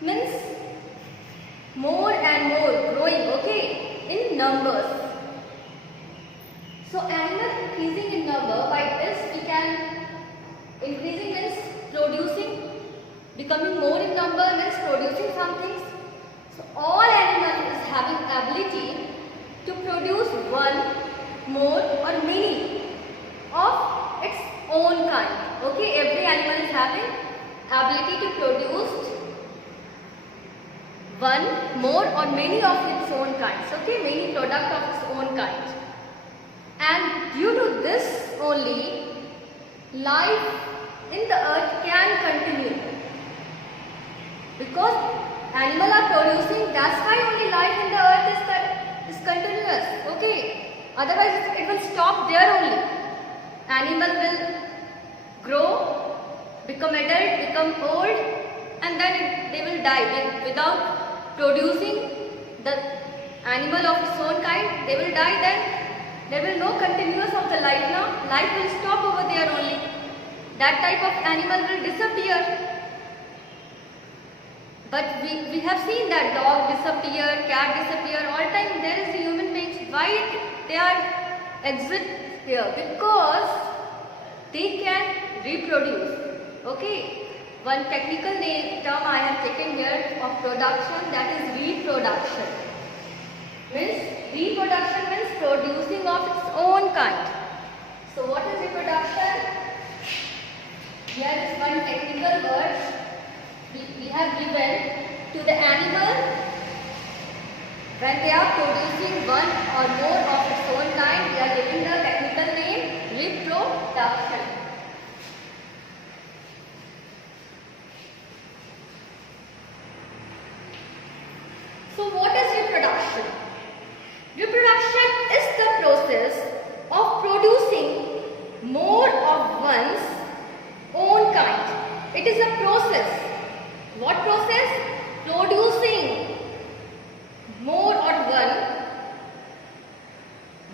means more and more growing, okay, in numbers. So animal increasing in number, by this we can, increasing means producing, becoming more in number means producing some things. So all animals is having ability to produce one, more or many of its own kind. Okay, every animal is having ability to produce one, more or many of its own kinds. Okay, many product of its own kind. And due to this only, life in the earth can continue. Because animals are producing, that's why only life in the earth is continuous. Okay, otherwise it will stop there only. Animal will grow, become adult, become old, and then they will die. Without producing the animal of its own kind, they will die. Then there will no continuous of the life now. Life will stop over there only. That type of animal will disappear. But we have seen that dog disappear, cat disappear, all time there is a human beings. Why they are exit here? Because they can reproduce. Okay. One technical term I have taken here of production, that is reproduction. Reproduction means producing of its own kind. So what is reproduction? Here is one technical word we have given to the animal when they are producing one or more of its own kind. They are giving the technical name reproduction. So what is reproduction? Reproduction is the process of producing more of one's own kind. It is a process. What process? Producing more or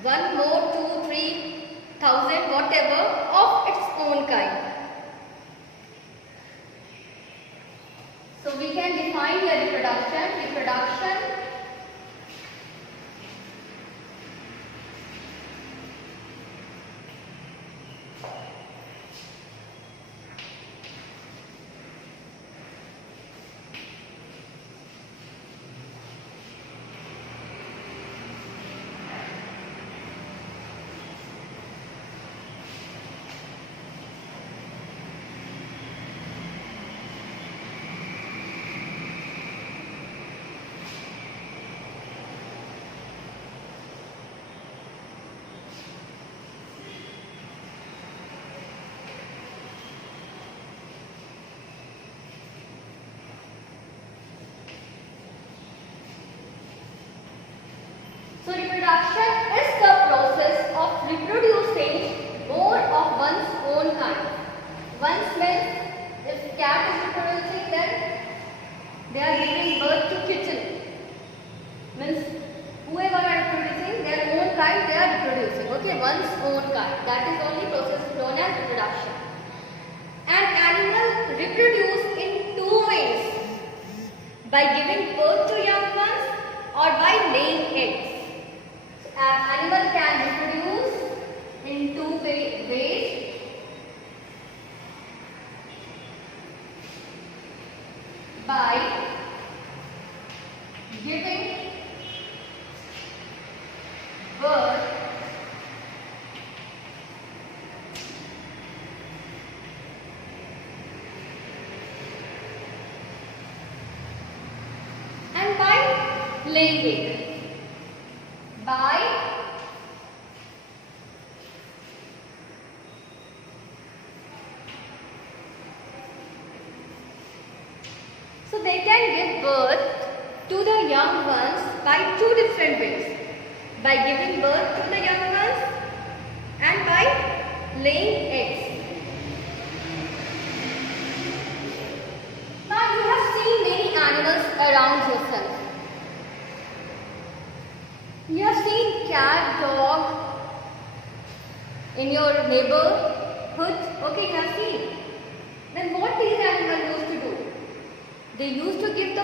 one more, 2, 3,000, whatever, of its own kind. So we can define the reproduction. So reproduction is the process of reproducing more of one's own kind. Once means if cat is reproducing, then they are giving birth to kitten. Means whoever are reproducing their own kind, they are reproducing. Okay, one's own kind. That is only process known as reproduction. An animal reproduce in two ways: by giving birth to young ones or by laying eggs. Animal can reproduce in two ways: by giving birth and by laying eggs. So they can give birth to the young ones by two different ways: by giving birth to the young ones and by laying eggs. Now you have seen many animals around yourself. You have seen cat, dog in your neighborhood. Okay, you have seen. Then what these animals used to do? They used to give the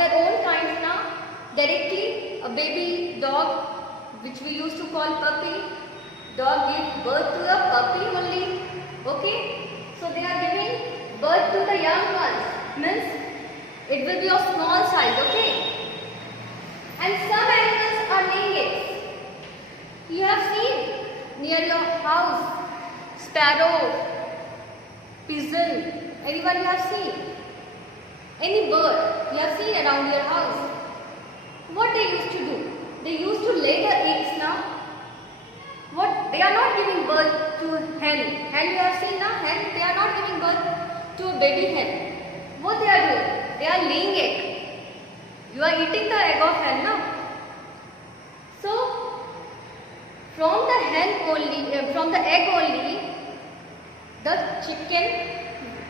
their own kinds now. Directly, a baby dog, which we used to call puppy, dog gives birth to a puppy only. Okay, so they are giving birth to the young ones. Means it will be of small size. Okay, and some animals are laying eggs. You have seen near your house sparrow, pigeon. Anyone you have seen? Any bird you have seen around your house? What they used to do? They used to lay the eggs now. What? They are not giving birth to hen. Hen you have seen now? Hen. They are not giving birth to a baby hen. What they are doing? They are laying egg. You are eating the egg of hen now. So, from the hen only, from the egg only, the chicken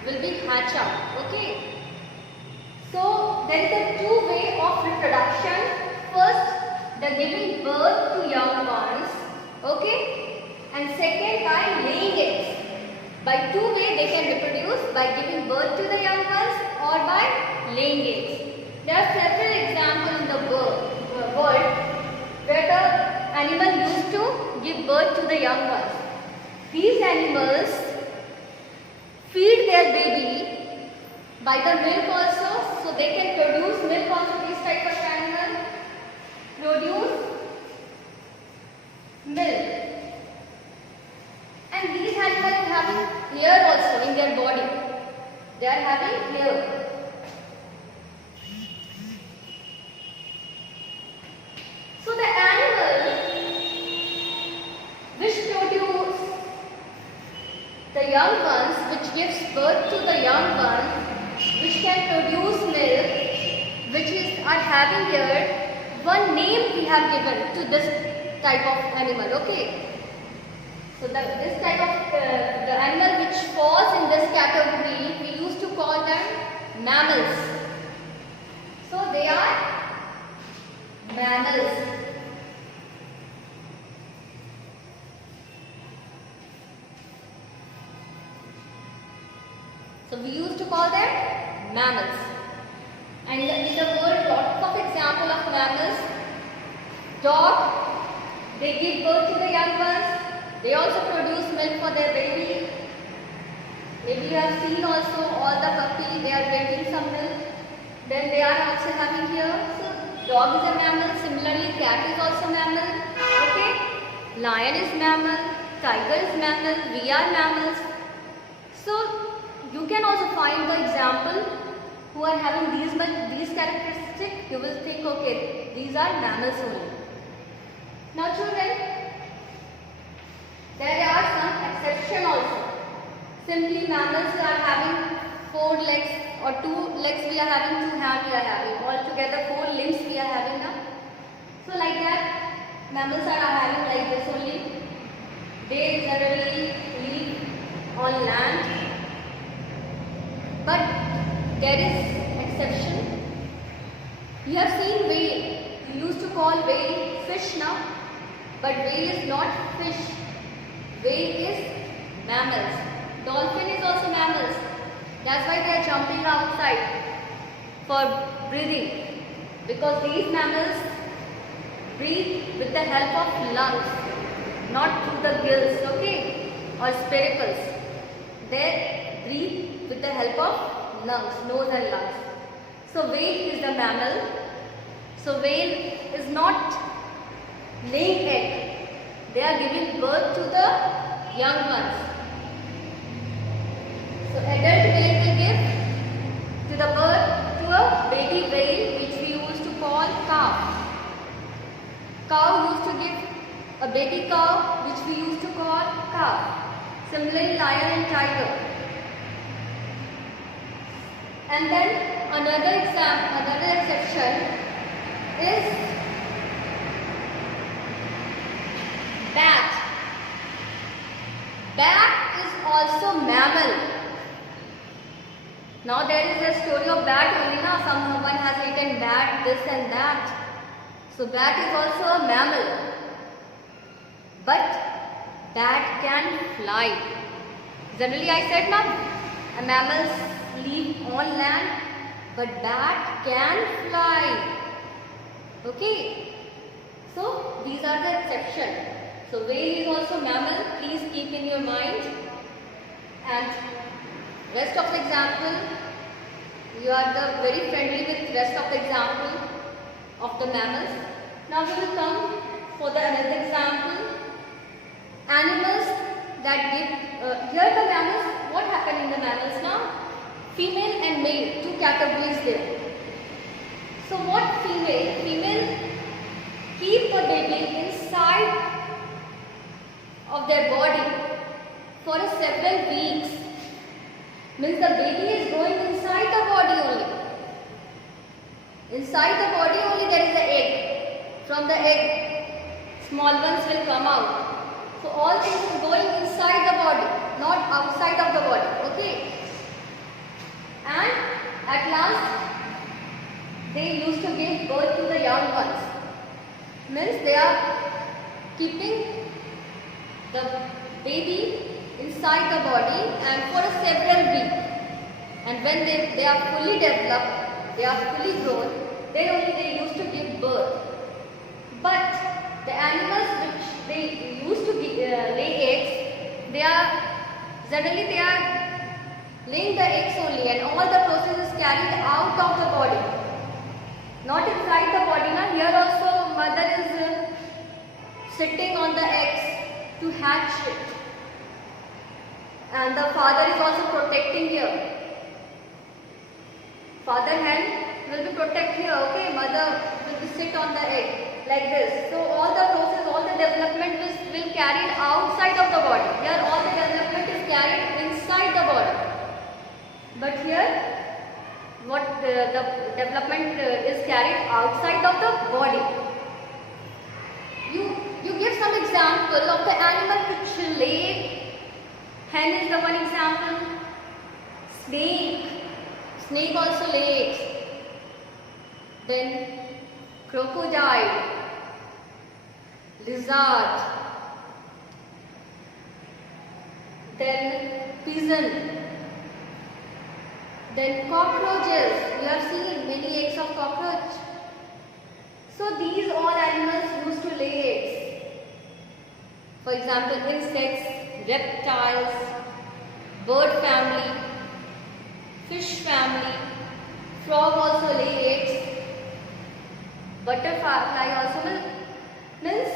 will be hatched out. Okay. So, there is a two-way of reproduction. First, the giving birth to young ones. Okay. And second, by laying eggs. By two way they can reproduce, by giving birth to the young ones or by laying eggs. There are several examples in the world where the animal used to give birth to the young ones. These animals feed their baby by the milk also, so they can produce milk also. These type of animals produce milk. And these animals are having hair also in their body. They are having hair. So the animal which produce the young ones, which gives birth to the young ones, which can produce milk, are having here one name we have given to this type of animal. Okay. So this type of the animal which falls in this category, we used to call them mammals. So they are mammals. So we used to call them mammals. And in the world, lots of examples of mammals. Dog, they give birth to the young ones. They also produce milk for their baby. Maybe you have seen also all the puppies, they are drinking some milk. Then they are also having here. So dog is a mammal. Similarly, cat is also mammal. Okay. Lion is mammal. Tiger is mammal. We are mammals. So you can also find the example who are having these characteristics. You will think, okay, these are mammals only. Now children, there are some exceptions also. Simply mammals are having 4 legs or 2 legs we are having, 2 hands we are having. Altogether 4 limbs we are having now. So like that, mammals are having like this only. They generally live on land. But there is exception. You have seen whale. You used to call whale fish now. But whale is not fish. Whale is mammals. Dolphin is also mammals. That's why they are jumping outside for breathing. Because these mammals breathe with the help of lungs, not through the gills, okay, or spiracles. They breathe with the help of lungs, nose and lungs. So whale is the mammal. So whale is not laying egg. They are giving birth to the young ones. So adult whale will give to the birth to a baby whale, which we used to call calf. Cow used to give a baby cow, which we used to call calf. Similarly, lion and tiger. And then another exception is bat. Bat is also mammal. Now there is a story of bat only now. Someone has written bat, this and that. So bat is also a mammal. But bat can fly. Generally I said now, mammals live on land but bat can fly. Okay. So these are the exceptions. So whale is also mammal. Please keep in your mind. And rest of the example, you are the very friendly with rest of the example of the mammals. Now we will come for the another example. Animals that give, here the mammals, what happened in the mammals now? Female and male, two categories there. So what female? Female keep the baby inside of their body for several weeks. Means the baby is growing inside the body only. Inside the body only there is an egg. From the egg, small ones will come out. So all things is going inside the body, not outside of the body. Okay. And at last, they used to give birth to the young ones. Means they are keeping the baby inside the body and for several weeks. And when they are fully developed, they are fully grown, then only they used to give birth. But the animals which they used to lay eggs, they are generally laying the eggs only, and all the process is carried out of the body, not inside the body. Now here also mother is sitting on the eggs to hatch it, and the father is also protecting here. Father hen will be protect here, okay, mother will be sit on the egg like this. So all the process, all the development will carried outside of the body. Here all the development is carried inside the body. But here what the development is carried outside of the body. You give some example of the animal which lay. Hen is the one example. Snake also lays. Then crocodile, lizard, then pigeon, then cockroaches. We are seeing many eggs of cockroach. So these all animals used to lay eggs. For example, insects, reptiles, bird family, fish family, frog also lay eggs. Butterfly also means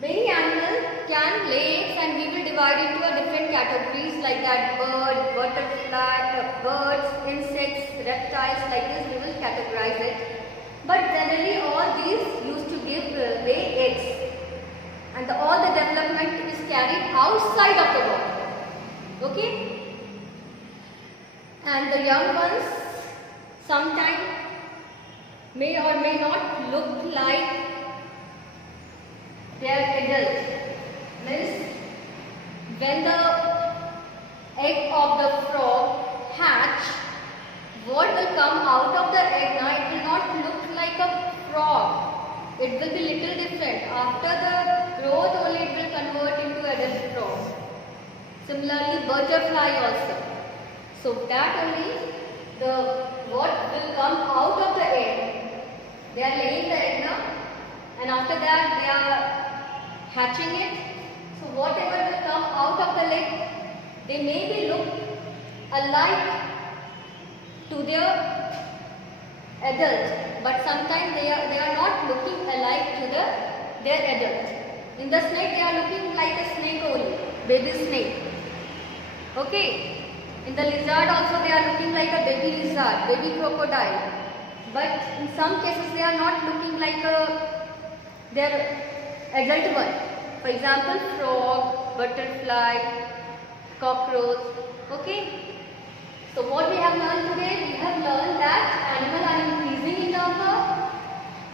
many animals can lay eggs, and we will divide into a different categories like that: bird, butterfly, birds, insects, reptiles. Like this we will categorize it. But generally all these used to lay eggs, and all the development is carried outside of the body. Okay. And the young ones sometimes may or may not look like they are adult. Means when the egg of the frog hatch, what will come out of the egg now, it will not look like a frog. It will be little different. After the growth only it will convert into adult frog. Similarly butterfly also. So that only what will come out of the egg. They are laying the egg now, and after that they are hatching it. So whatever will come out of the egg, they may be look alike to their adult, but sometimes they are not looking alike to their adult. In the snake they are looking like a snake only, baby snake. Okay. In the lizard also they are looking like a baby lizard, baby crocodile. But in some cases they are not looking like their adult one. For example, frog, butterfly, cockroach. Okay. So what we have learned today? We have learned that animals are increasing in number,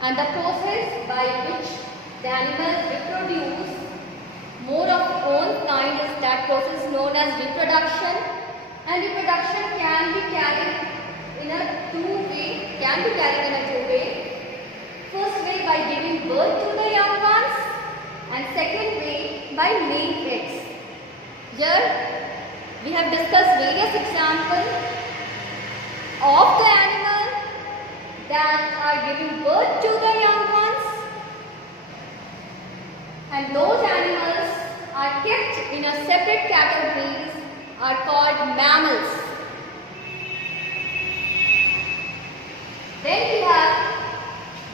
and the process by which the animals reproduce more of own kind is that process known as reproduction. And reproduction can be carried in a two-way. First way by giving birth to the young ones, and second way by laying eggs. Here we have discussed various examples of the animal that are giving birth to the young ones, and those animals are kept in a separate categories are called mammals. Then we have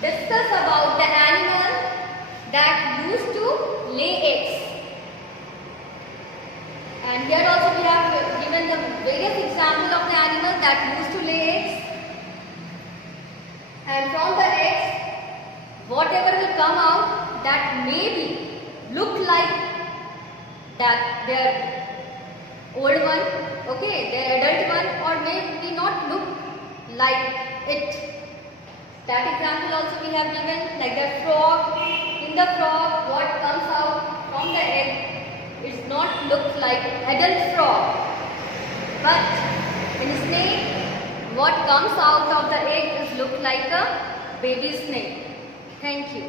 discussed about the animal that used to lay eggs. And here also we have given the various examples of the animal that used to lay eggs. And from the eggs, whatever will come out, that maybe look like that their old one, okay, their adult one, or maybe not look like it. That example also we have given, like the frog. In the frog, what comes out from the egg is not look like adult frog, but in snake, what comes out of the egg is look like a baby snake. Thank you.